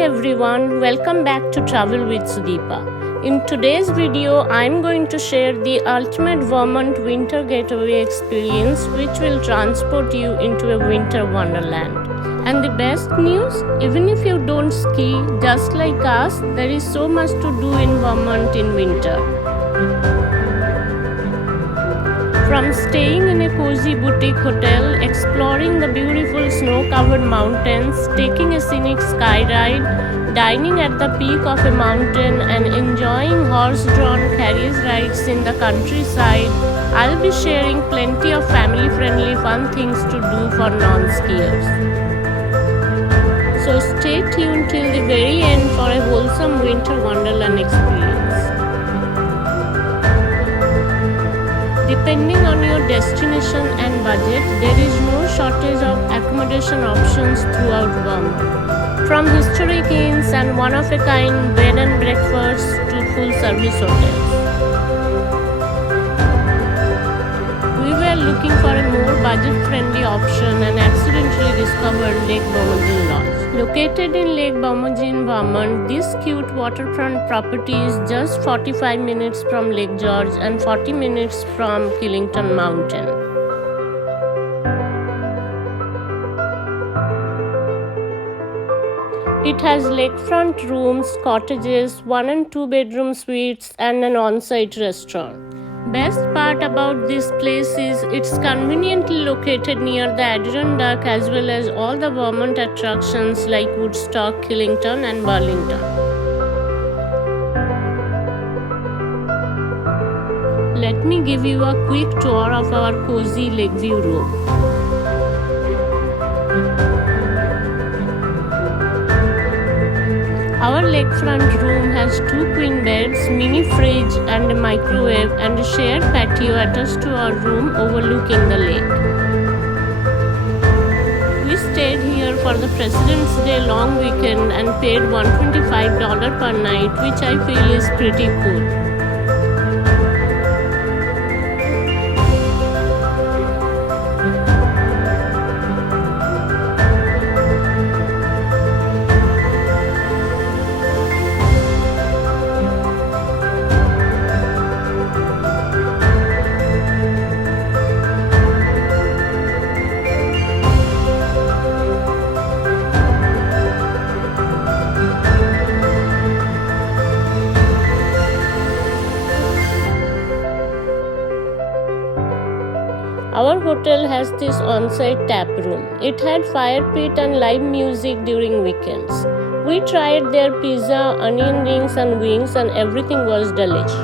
everyone, welcome back to Travel with Sudipa. In today's video, I'm going to share the ultimate Vermont Winter Getaway experience which will transport you into a winter wonderland. And the best news, even if you don't ski just like us, there is so much to do in Vermont in winter. From staying in a cozy boutique hotel, exploring the beautiful snow-covered mountains, taking a scenic sky ride, dining at the peak of a mountain and enjoying horse-drawn carriage rides in the countryside, I'll be sharing plenty of family-friendly fun things to do for non-skiers. So stay tuned till the very end for a wholesome winter wonderland experience. Depending on your destination and budget, there is no shortage of accommodation options throughout Vermont. From historic inns and one-of-a-kind bed and breakfasts to full-service hotels. We were looking for a more budget-friendly option and accidentally discovered Lake Bowmagene Lodge. Located in Lake Bowmagene, Vermont, this cute waterfront property is just 45 minutes from Lake George and 40 minutes from Killington Mountain. It has lakefront rooms, cottages, 1 and 2 bedroom suites, and an on-site restaurant. Best part about this place is it's conveniently located near the Adirondack as well as all the Vermont attractions like Woodstock, Killington, and Burlington. Let me give you a quick tour of our cozy lakeview room. Our lakefront room has 2 queen beds, mini fridge and a microwave and a shared patio attached to our room overlooking the lake. We stayed here for the President's Day long weekend and paid $125 per night, which I feel is pretty cool. Our hotel has this on-site tap room. It had fire pit and live music during weekends. We tried their pizza, onion rings and wings and everything was delish.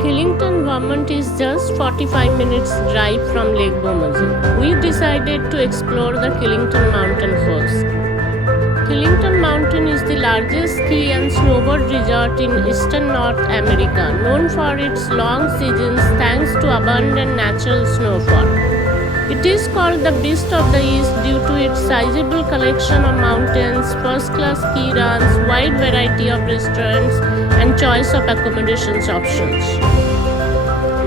Killington, Vermont is just 45 minutes drive from Lake Bowmagene. We decided to explore the Killington Mountain first. Killington Mountain is the largest ski and snowboard resort in eastern North America, known for its long seasons thanks to abundant natural snowfall. It is called the Beast of the East due to its sizable collection of mountains, first-class ski runs, wide variety of restaurants, and choice of accommodations options.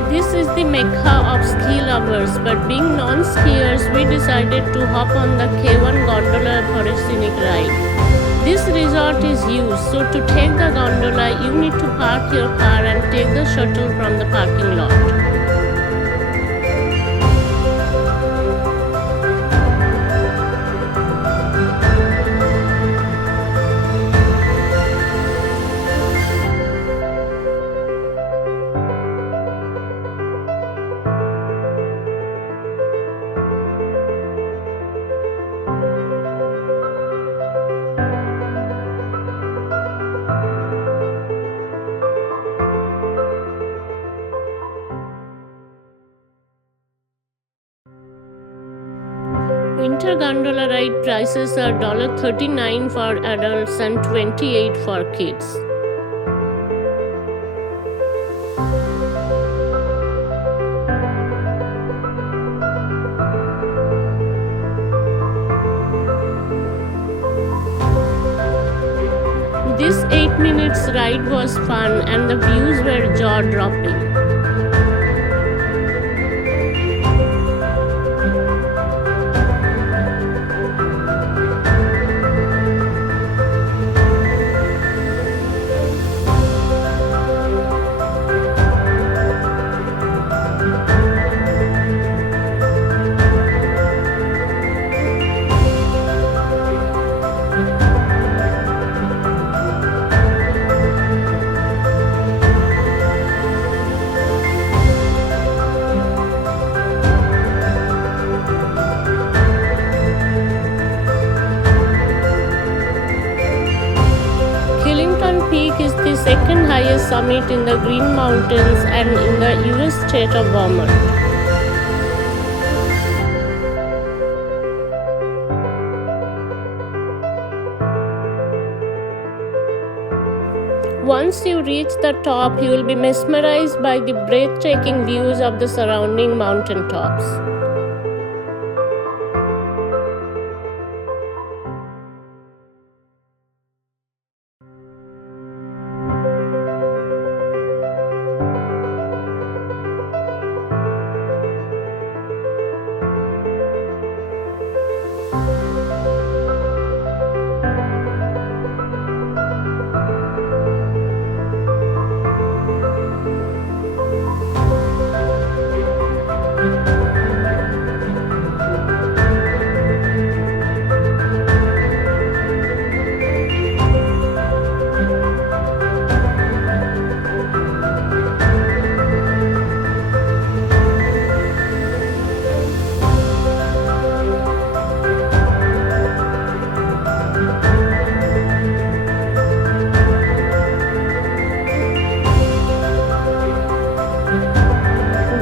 This is the mecca of ski lovers, but being non-skiers, we decided to hop on the K1 gondola for a scenic ride. This resort is huge, so to take the gondola, you need to park your car and take the shuttle from the parking lot. Winter gondola ride prices are $39 for adults and $28 for kids. This 8 minutes ride was fun and the views were jaw-dropping. Killington Peak is the second highest summit in the Green Mountains and in the US state of Vermont. Once you reach the top, you will be mesmerized by the breathtaking views of the surrounding mountain tops.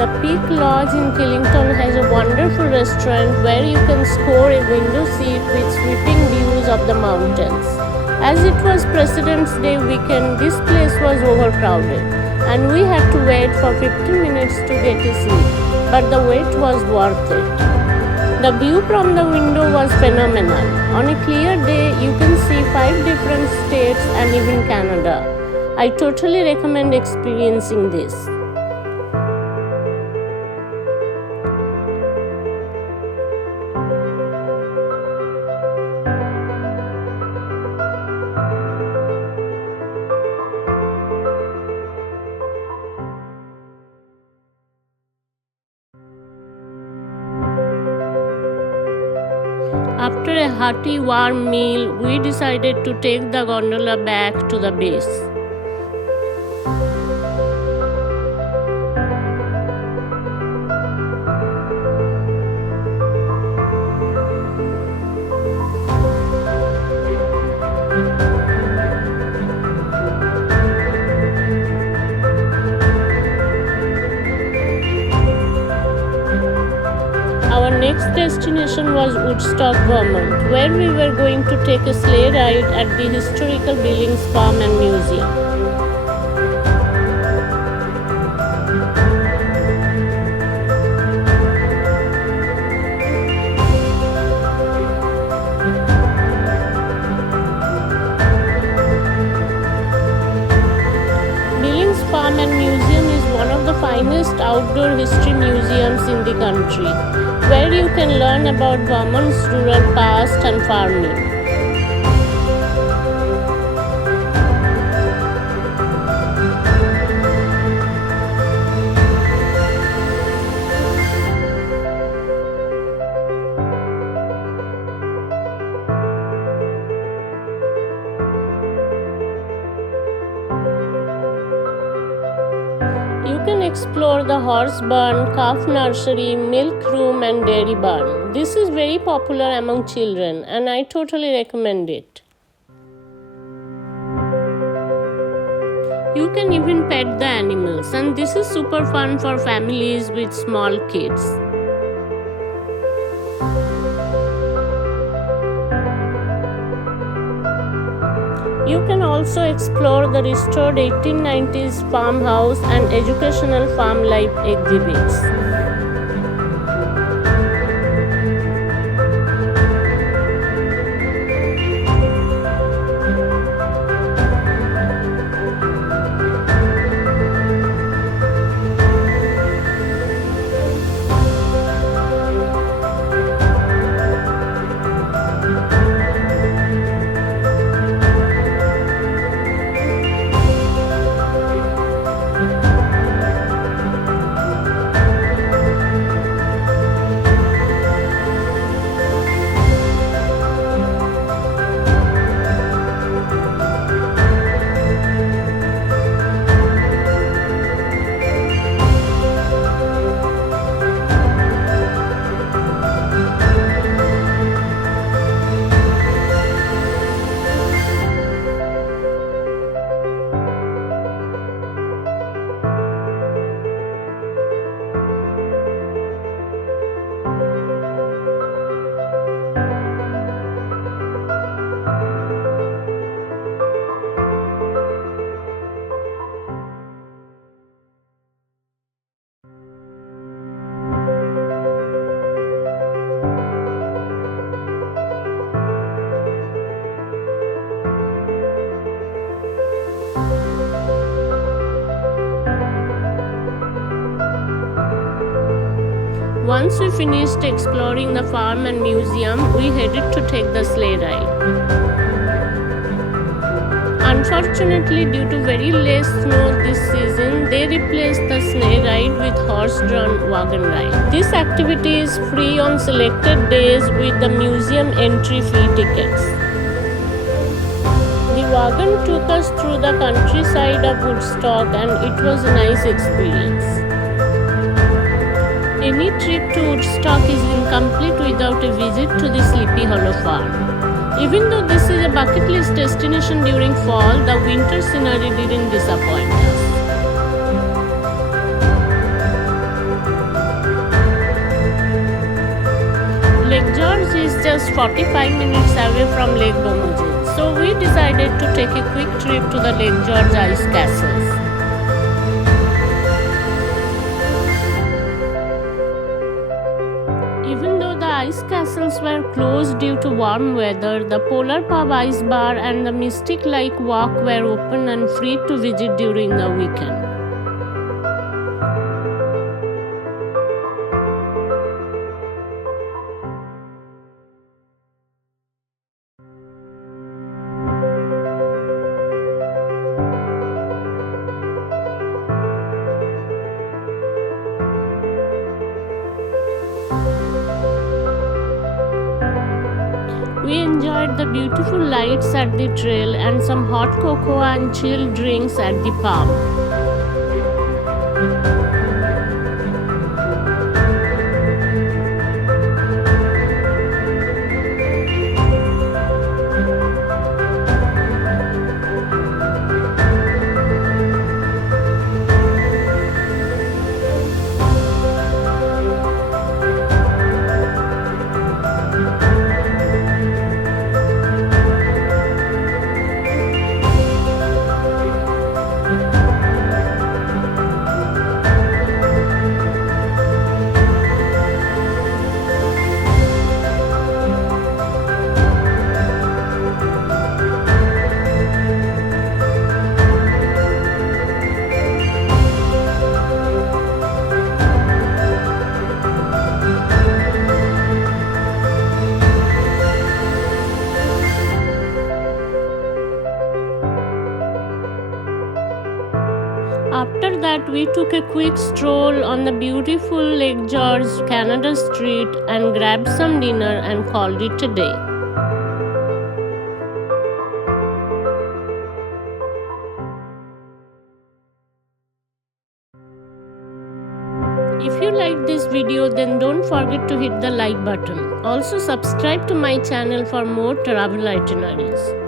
The Peak Lodge in Killington has a wonderful restaurant where you can score a window seat with sweeping views of the mountains. As it was President's Day weekend, this place was overcrowded and we had to wait for 15 minutes to get a seat, but the wait was worth it. The view from the window was phenomenal. On a clear day, you can see 5 different states and even Canada. I totally recommend experiencing this. After a hearty warm meal, we decided to take the gondola back to the base. Our next destination was Woodstock, Vermont, where we were going to take a sleigh ride at the historical Billings Farm and Museum. Billings Farm and Museum is one of the finest outdoor history museums in the country, where you can learn about Vermont's rural past and farming. You can explore the horse barn, calf nursery, milk room and dairy barn. This is very popular among children and I totally recommend it. You can even pet the animals and this is super fun for families with small kids. You can also explore the restored 1890s farmhouse and educational farm life exhibits. Once we finished exploring the farm and museum, we headed to take the sleigh ride. Unfortunately, due to very less snow this season, they replaced the sleigh ride with horse-drawn wagon ride. This activity is free on selected days with the museum entry fee tickets. The wagon took us through the countryside of Woodstock and it was a nice experience. Any trip to Woodstock is incomplete without a visit to the Sleepy Hollow Farm. Even though this is a bucket list destination during fall, the winter scenery didn't disappoint us. Lake George is just 45 minutes away from Lake Bomozin, so we decided to take a quick trip to the Lake George ice castles. Even though the ice castles were closed due to warm weather, the Polar Pub Ice Bar and the Mystic Lake Walk were open and free to visit during the weekend. We enjoyed the beautiful lights at the trail and some hot cocoa and chilled drinks at the pub. After that, we took a quick stroll on the beautiful Lake George, Canada Street and grabbed some dinner and called it a day. If you liked this video, then don't forget to hit the like button. Also subscribe to my channel for more travel itineraries.